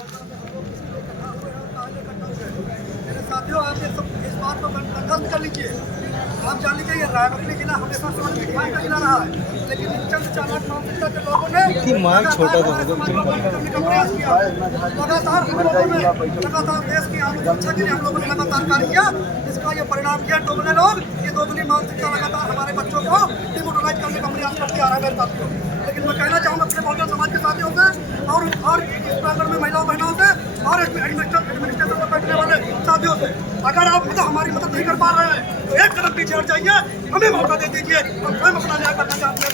मेरे साथियों, आप इस बात को कंफर्म कर लीजिए। आप जान लीजिए ये रायबरेली जिला हमेशा समाज में का जिला रहा है, लेकिन चंद चालाक मानसिकता के लोगों ने करने का प्रयास किया। लगातार हम लोगों ने लगातार देश की सुरक्षा के लिए हम लोगों ने लगातार कार्य किया। इसका ये परिणाम किया दोगले लोग, ये दोगली मानसिकता लगातार हमारे बच्चों को डिमोरलाइज करने का प्रयास करते आ रहा है मेरे साथियों। लेकिन मैं कहना चाहूँगा अपने बहुजन समाज के साथियों से और इस प्रांगण में महिलाओं बहनों से और एडमिनिस्ट्रेशन में बैठने वाले साथियों से, अगर आप हमारी मदद नहीं कर पा रहे हैं तो एक कदम पीछे हट जाइए, हमें मौका दे दीजिए, हम स्वयं अपना न्याय करना चाहते हैं।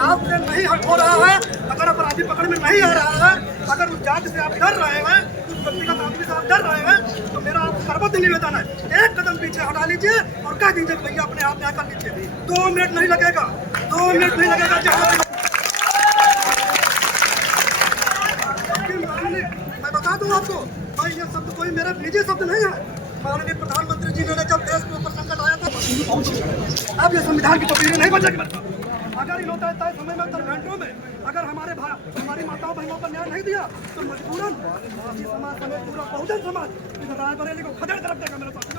आपसे नहीं हट हो रहा है, अगर अपराधी पकड़ में नहीं आ रहा है, अगर उस जांच से आप डर रहे हैं, उस व्यक्तिगत आदमी से आप डर रहे हैं, तो मेरा आपको सर्वोच्च निवेदन है, एक कदम पीछे हटा लीजिए और कह दीजिए भैया अपने आप न्याय कर लीजिए। 2 मिनट नहीं लगेगा, 2 मिनट नहीं लगेगा। मैं बता दूं आपको भाई, ये शब्द कोई मेरा निजी शब्द नहीं है। माननीय प्रधानमंत्री जी ने जब देश के ऊपर संकट आया था, अब ये संविधान की तस्वीरें नहीं बचेगी। अगर इन होता है तय समय में 10 घंटों में अगर हमारी माताओं बहनों को न्याय नहीं दिया तो मजबूरन समाज समेत पूरा बहुजन समाज इस रायबरेली को खदेड़ कर रख देगा। मेरे साथियों,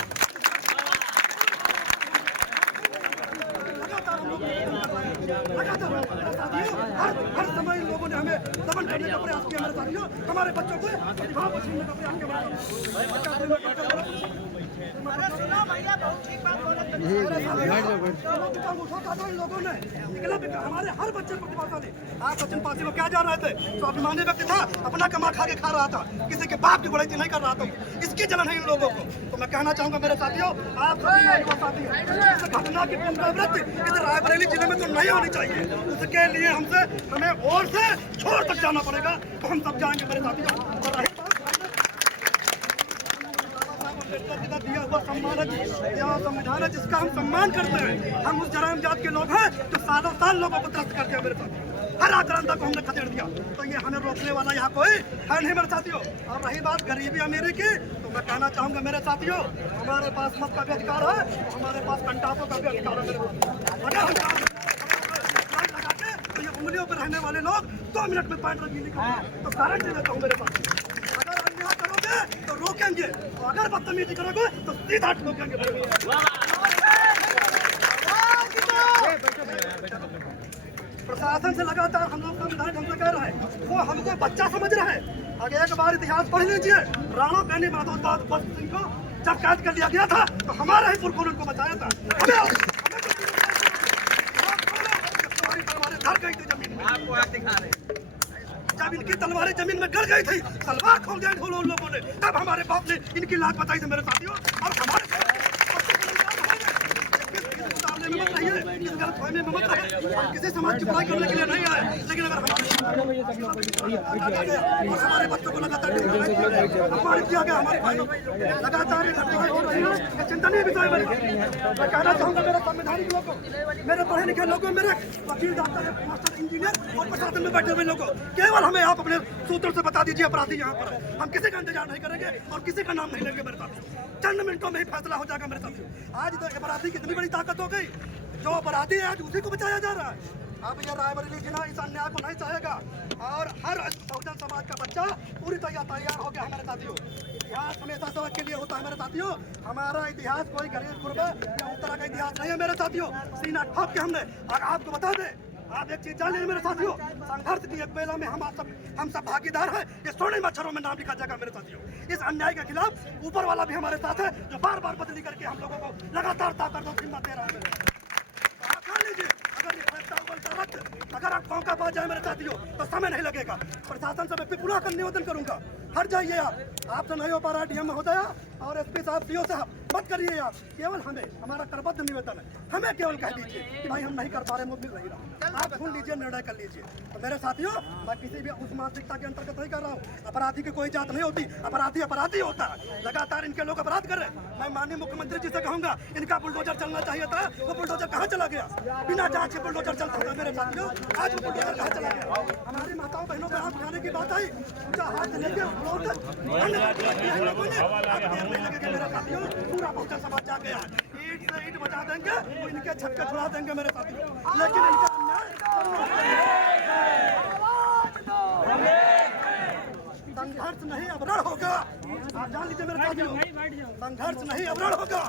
लगातार हर समय इन लोगों ने हमें दमन करने का प्रयास किया। मेरे साथियों, हमारे बच्चों को प्रतिभा को छीनने का प्रयास किया। लोगों ने हमारे हर बच्चे प्रतिभाशाली। आज सचिन पासी को क्या जा रहे थे, स्वाभिमानी व्यक्ति था, अपना कमा खा के खा रहा था, किसी के बाप की बढ़ोतरी नहीं कर रहा था। इसकी जलन है इन लोगों को। तो मैं कहना चाहूंगा मेरे साथियों, आप सभी साथी इस घटना की पुनरावृत्ति इस रायबरेली जिले में तो नहीं होनी चाहिए। उसके लिए हमें और से छोड़ तक जाना पड़ेगा, तो हम सब जाएंगे मेरे साथियों। दिया हुआ सम्मान संविधान है जिसका हम सम्मान करते हैं। हम उस जराइम जात के लोग हैं जो सालों साल लोगों को त्रस्त करते हैं। मेरे साथ हर आक्रांता को हमने खदेड़ दिया, तो ये हमें रोकने वाला यहाँ कोई है नहीं मेरे साथियों। और रही बात गरीबी अमीरी की, तो मैं कहना चाहूंगा मेरे साथियों, हमारे पास मत का भी अधिकार है, हमारे पास कंटापों का भी अधिकार है। तो ये उंगलियों पर रहने वाले लोग 2 मिनट में पैंट रख निकलेंगे, तो गारंटी देता हूँ मेरे पास। अगर अन्याय करोगे तो रोकेंगे, तो अगर बदतमीजी करोगे तो सीधा रोकेंगे। प्रशासन से लगातार हम लोग संविधान ढंग से कह रहे हैं, वो हमको बच्चा समझ रहा है। अगर एक बार इतिहास पढ़ लीजिए, राणा कहने माधव सिंह को जब कैद कर लिया गया था तो हमारा ही पुरखों ने उनको बचाया था। घर गई थी जमीन में, आपको दिखा रहे जब इनकी तलवारें जमीन में गड़ गई थी, तलवार खोल दिया उन लोगों ने, तब हमारे बाप ने इनकी लात बताई थी मेरे साथियों। और हमारे इस गलत फहमी में मत रहे, हम किसी समाज की बुराई करने के लिए नहीं आए, लेकिन अगर हमारे बच्चों को लगातार अपमानित किया गया, हमारे भाइयों लगातार चिंतनीय विषय में मैं कहना चाहूँगा मेरे संवैधानिक लोगों, मेरे पढ़े लिखे लोगों, मेरे वकील, डॉक्टर, मास्टर, इंजीनियर और प्रशासन में बैठे हुए लोगों, केवल हमें आप अपने सूत्र से बता दीजिए अपराधी यहाँ पर। हम किसी का इंतजार नहीं करेंगे और किसी का नाम नहीं लेंगे मेरे साथियों। चंद मिनटों में ही फैसला हो जाएगा मेरे साथियों। आज तो अपराधी की इतनी बड़ी ताकत हो गई, जो अपराधी है आज उसी को बचाया जा रहा है। अब यह रायबरेली जिला इस अन्याय को नहीं चाहेगा और हर बहुजन समाज का बच्चा पूरी तैयार हो गया है मेरे साथियों। इतिहास हमेशा सबक के लिए होता है मेरे साथियों। हमारा इतिहास कोई गरीब गुरबा या उस तरह का इतिहास नहीं है मेरे साथियों। सीना ठोक के हमने, और आपको बता दें, आप एक चीज जान लीजिए मेरे साथियों, संघर्ष की एक बेला में हम सब भागीदार हैं। ये स्वर्णिम अक्षरों में नाम लिखा जाएगा मेरे साथियों। इस अन्याय के खिलाफ ऊपर वाला भी हमारे साथ है, जो बार बार बदली करके हम लोगों को लगातार ताकत और हिम्मत दे रहा है। अगर आप मौका पा जाए मेरे साथियों तो समय नहीं लगेगा। प्रशासन से मैं पुनः कर निवेदन करूंगा, हट जाइए आपसे नहीं हो पा रहा। डीएम महोदया और एसपी साहब, सीओ साहब, मत करिए आप। केवल हमें, हमारा करबद्ध निवेदन है, हमें केवल कह दीजिए कि भाई हम नहीं कर पा रहे, मुझे मिल नहीं रहा, आप सुन लीजिए, निर्णय कर लीजिए। तो मेरे साथियों, मैं किसी भी उस मानसिकता के अंतर्गत नहीं कर रहा हूँ। अपराधी की कोई जात नहीं होती, अपराधी अपराधी होता है। लगातार इनके लोग अपराध कर रहे हैं। मैं माननीय मुख्यमंत्री जी से कहूंगा, इनका बुलडोजर चलना चाहिए था, वो बुलडोजर कहाँ चला गया? बिना जांच के बुलडोजर चलता था मेरे साथियों, आज वो बुलडोजर कहाँ चला गया? हमारी माताओं बहनों का हाथ उठाने की बात आई, उनका हाथ लेके मेरे साथियों, पूरा बहुजन समाज जा गया। ईट से ईट बचा देंगे, वो इनके छक्के छुड़ा देंगे मेरे साथियों, लेकिन इनका अन्याय आप जान लीजिए मेरे साथियों, संघर्ष नहीं अवरण होगा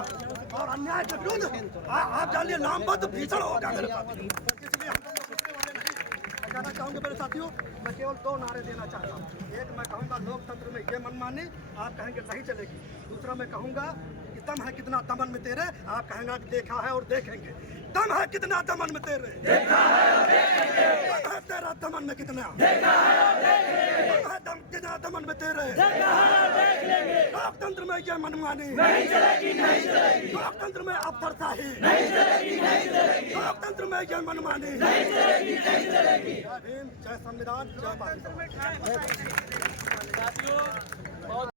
और अन्याय के विरुद्ध आप जानिए लामबद्ध भीषण होगा मेरे साथियों। इसलिए हम लोग रुकने वाले नहीं। मैं कहना चाहूँगा मेरे साथियों, मैं केवल 2 नारे देना चाहता हूँ। एक मैं कहूँगा लोकतंत्र में ये मनमानी, आप कहेंगे नहीं चलेगी। दूसरा मैं कहूँगा कि दम है कितना दमन में तेरे, आप कहेंगे देखा है और देखेंगे। दम है कितना दमन में तेरे, देखा है और देखेंगे। दम है तेरा दमन में कितना, देखा है और देखेंगे। दम है कितना दमन में तेरे, देखा है और देख लेंगे। लोकतंत्र में ये मनमानी नहीं चलेगी, नहीं चलेगी। लोकतंत्र में अफसरशाही नहीं चलेगी, नहीं चलेगी। लोकतंत्र में ये मनमानी नहीं चलेगी, नहीं चलेगी। जय भीम, जय संविधान, जय भारत।